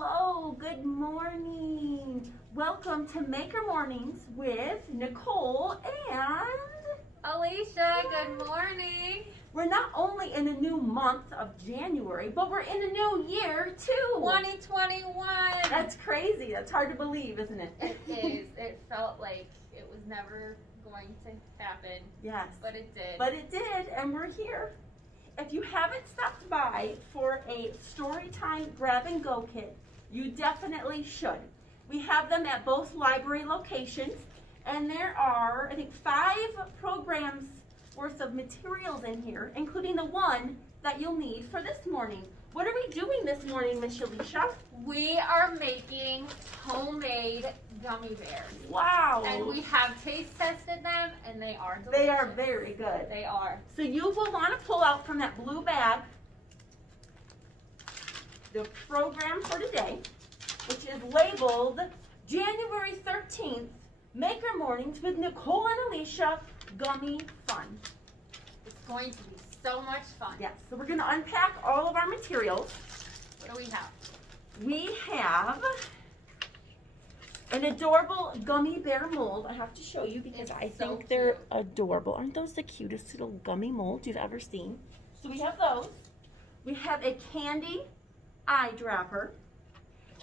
Hello, good morning. Welcome to Maker Mornings with Nicole and Alisha. Good morning. We're not only in a new month of January, but we're in a new year too. 2021. That's crazy. That's hard to believe, isn't it? It is. It felt like it was never going to happen. Yes. But it did. But it did, and we're here. If you haven't stopped by for a Storytime Grab and Go kit, you definitely should. We have them at both library locations, and there are, I think, 5 programs worth of materials in here, including the one that you'll need for this morning. What are we doing this morning, Miss Alisha? We are making homemade gummy bears. Wow. And we have taste tested them, and they are delicious. They are very good. They are. So you will want to pull out from that blue bag the program for today, which is labeled January 13th, Maker Mornings with Nicole and Alisha Gummy Fun. It's going to be so much fun. Yes, so we're going to unpack all of our materials. What do we have? We have an adorable gummy bear mold. I have to show you because I so think they're cute. adorable. Aren't those the cutest little gummy molds you've ever seen? So we have those. We have a candy eyedropper.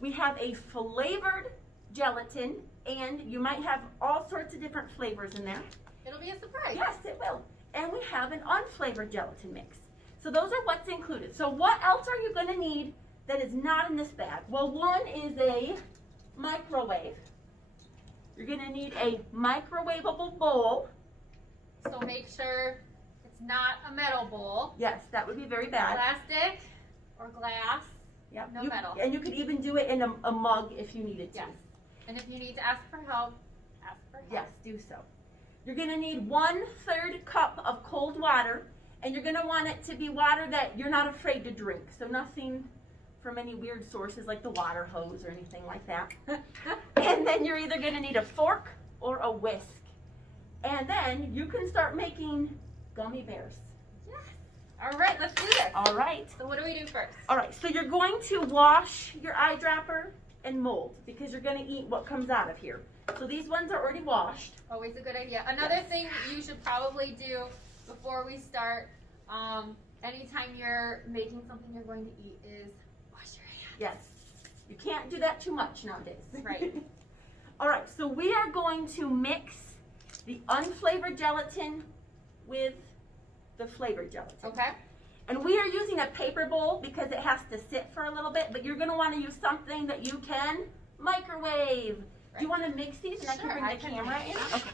We have a flavored gelatin, and you might have all sorts of different flavors in there. It'll be a surprise. Yes, it will. And we have an unflavored gelatin mix. So those are what's included. So what else are you going to need that is not in this bag? Well, one is a microwave. You're going to need a microwavable bowl. So make sure it's not a metal bowl. Yes, that would be very bad. Plastic or glass. Yep. No metal. And you could even do it in a mug if you needed to. Yes. And if you need to ask for help, ask for help. Yes, do so. You're going to need 1/3 cup of cold water, and you're going to want it to be water that you're not afraid to drink. So nothing from any weird sources like the water hose or anything like that. And then you're either going to need a fork or a whisk. And then you can start making gummy bears. Yes. All right, let's do this. All right. So what do we do first? All right, so you're going to wash your eyedropper and mold because you're going to eat what comes out of here. So these ones are already washed. Always a good idea. Another thing you should probably do before we start, anytime you're making something you're going to eat, is wash your hands. Yes. You can't do that too much nowadays. Right. All right, so we are going to mix the unflavored gelatin with the flavored gelatin. Okay. And we are using a paper bowl because it has to sit for a little bit, but you're going to want to use something that you can microwave. Right. Do you want to mix these? And Sure, I can bring the camera in? Yeah. Okay.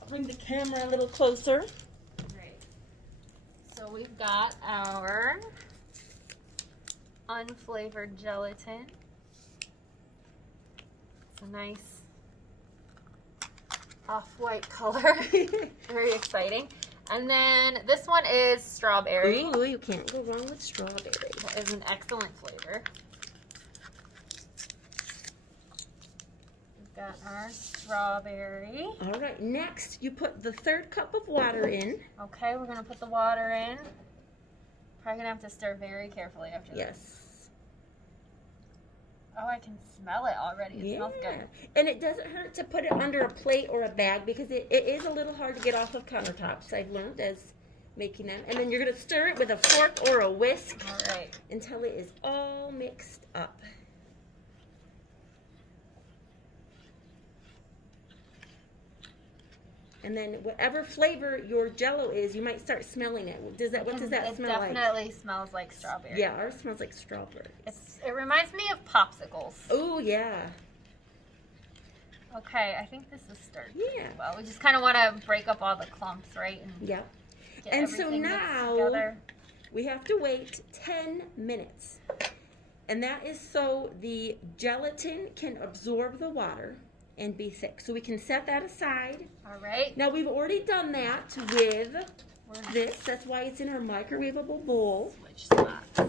I'll bring the camera a little closer. Great. So we've got our unflavored gelatin. It's a nice off-white color. Very exciting. And then this one is strawberry. Ooh, you can't go wrong with strawberry. That is an excellent flavor. We've got our strawberry. All right, next you put the 1/3 cup of water in. Okay, we're gonna put the water in. Probably gonna have to stir very carefully after this. Yes. Oh, I can smell it already. It smells good. And it doesn't hurt to put it under a plate or a bag because it is a little hard to get off of countertops. I've learned as making them. And then you're going to stir it with a fork or a whisk All right. until it is all mixed up. And then whatever flavor your Jell-O is, you might start smelling it. What does that smell like? It definitely smells like strawberry. Yeah, ours smells like strawberry. It reminds me of popsicles. Oh, yeah. Okay, I think this is stirred. Yeah. Well, we just kind of want to break up all the clumps, right? And Yep. get And so everything mixed now together. we have to wait 10 minutes. And that is so the gelatin can absorb the water and be thick. So we can set that aside. All right. Now we've already done that with this. That's why it's in our microwavable bowl. Switch spots.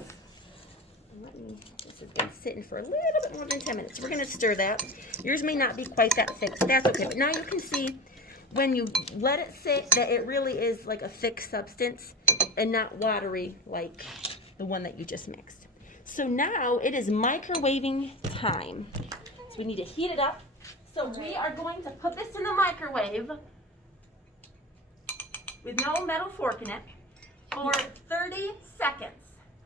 This has been sitting for a little bit more than 10 minutes. We're going to stir that. Yours may not be quite that thick, so that's okay. But now you can see when you let it sit that it really is like a thick substance and not watery like the one that you just mixed. So now it is microwaving time. So we need to heat it up. So we are going to put this in the microwave with no metal fork in it for 30 seconds.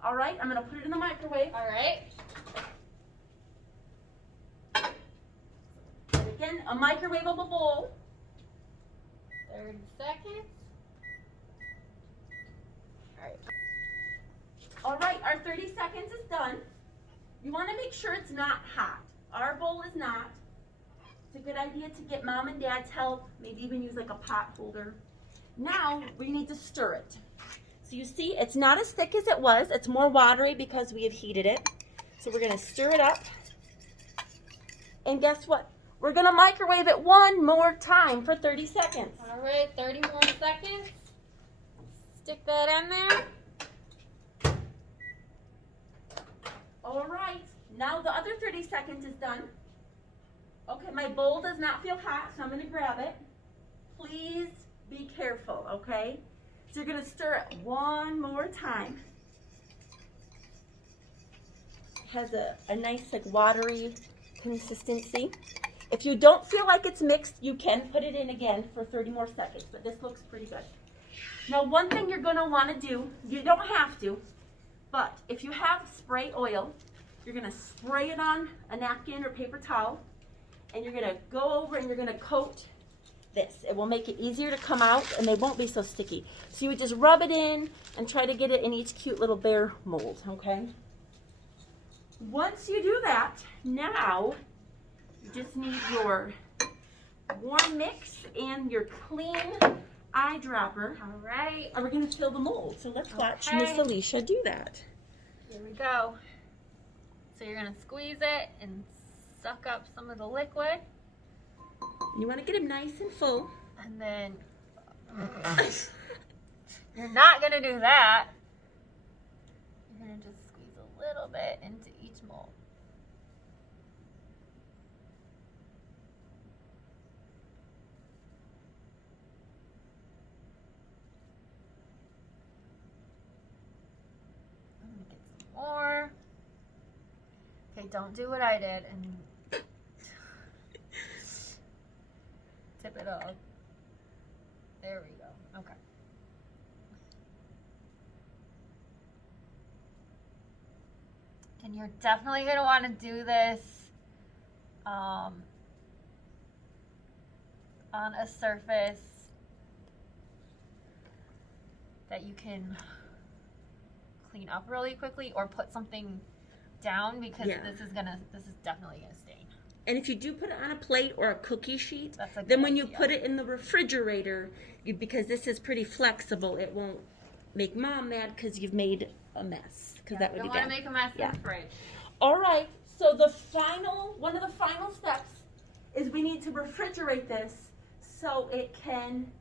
All right, I'm going to put it in the microwave. All right. And again, a microwavable bowl. 30 seconds. All right, our 30 seconds is done. You want to make sure it's not hot. Our bowl is not. It's a good idea to get mom and dad's help, maybe even use like a pot holder. Now we need to stir it. So you see, it's not as thick as it was. It's more watery because we have heated it. So we're going to stir it up. And guess what? We're going to microwave it one more time for 30 seconds. All right, 30 more seconds. Stick that in there. All right, now the other 30 seconds is done. Okay, my bowl does not feel hot, so I'm going to grab it. Please be careful, okay? So you're going to stir it one more time. It has a nice, like, watery consistency. If you don't feel like it's mixed, you can put it in again for 30 more seconds, but this looks pretty good. Now, one thing you're going to want to do, you don't have to, but if you have spray oil, you're going to spray it on a napkin or paper towel, and you're going to go over and you're going to coat this. It will make it easier to come out, and they won't be so sticky. So you would just rub it in and try to get it in each cute little bear mold, okay? Once you do that, now you just need your warm mix and your clean eyedropper. All right. And we're going to fill the mold. So let's watch Okay. Miss Alisha do that. Here we go. So you're going to squeeze it and suck up some of the liquid. You want to get them nice and full. And then you're not going to do that. You're going to just squeeze a little bit into each mold. I'm going to get some more. Okay, don't do what I did and tip it up. There we go. Okay. And you're definitely going to want to do this on a surface that you can clean up really quickly, or put something down, because this is definitely gonna stain. And if you do put it on a plate or a cookie sheet, That's a good then when you idea. put it in the refrigerator, because this is pretty flexible, it won't make mom mad because you've made a mess. Because that would be don't want bad. to make a mess Yeah. in the fridge. All right. So one of the final steps is we need to refrigerate this so it can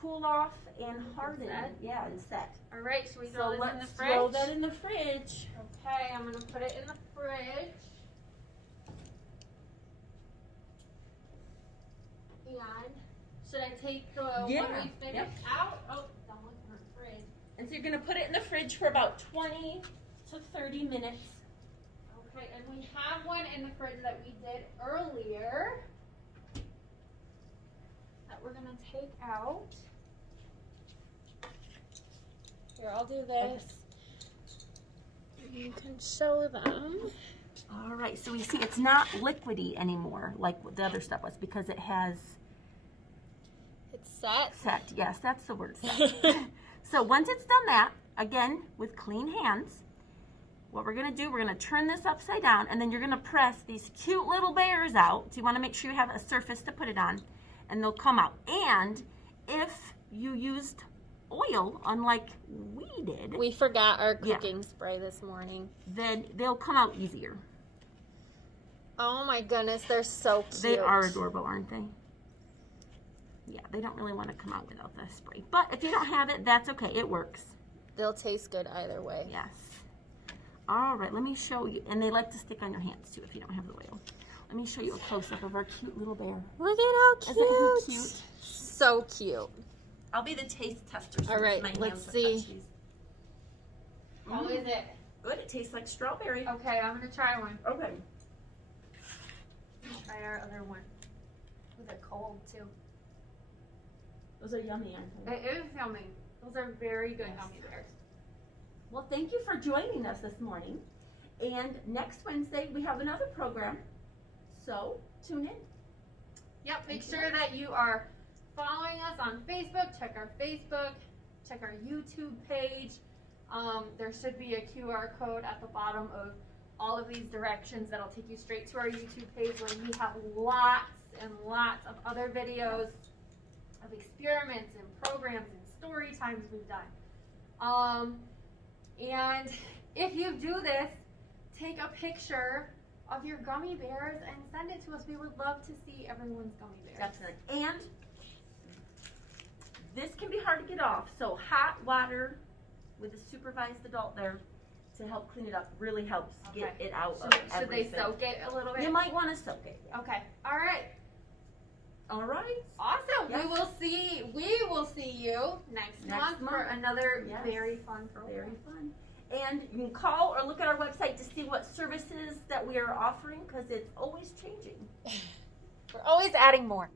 cool off and harden. set. Yeah, and set. All right, should we So throw this in the let's fridge? throw that in the fridge. Okay, I'm gonna put it in the fridge. And should I take the one we finished Yep. out? Oh, don't look in the fridge. And so you're going to put it in the fridge for about 20 to 30 minutes. Okay, and we have one in the fridge that we did earlier that we're gonna take out. Here, I'll do this. You can show them. All right, so we see it's not liquidy anymore like what the other stuff was, because it has It's set. set. Yes, that's the word, set. So once it's done that, again, with clean hands, what we're going to do, we're going to turn this upside down, and then you're going to press these cute little bears out. So you want to make sure you have a surface to put it on, and they'll come out. And if you used oil, unlike we did, We forgot our cooking spray this morning. then they'll come out easier. Oh my goodness, they're so cute. They are adorable, aren't they? Yeah, they don't really want to come out without the spray. But if you don't have it, that's okay. It works. They'll taste good either way. Yes. All right, let me show you. And they like to stick on your hands, too, if you don't have the oil. Let me show you a close-up of our cute little bear. Look at how cute. Isn't he cute? So cute. I'll be the taste tester. All right, my let's hands have see. touched these. How is it? Good. It tastes like strawberry. Okay, I'm gonna try one. Okay. Try our other one. With it cold too. Those are yummy, aren't they? It is yummy. Those are very good Yes. gummy bears. Well, thank you for joining us this morning. And next Wednesday, we have another program. So, tune in. Yep, make Thank sure that you are following us on Facebook. Check our Facebook. Check our YouTube page. There should be a QR code at the bottom of all of these directions that'll take you straight to our YouTube page where we have lots and lots of other videos of experiments and programs and story times we've done. And if you do this, take a picture of your gummy bears and send it to us. We would love to see everyone's gummy bears. Definitely. And this can be hard to get off. So hot water with a supervised adult there to help clean it up really helps get it out of Should they everything. soak it a little bit? You might want to soak it. Okay. All right. All right. Awesome. Yes. We will see you next month for another Yes. very fun program. Very fun. And you can call or look at our website to see what services that we are offering because it's always changing. We're always adding more.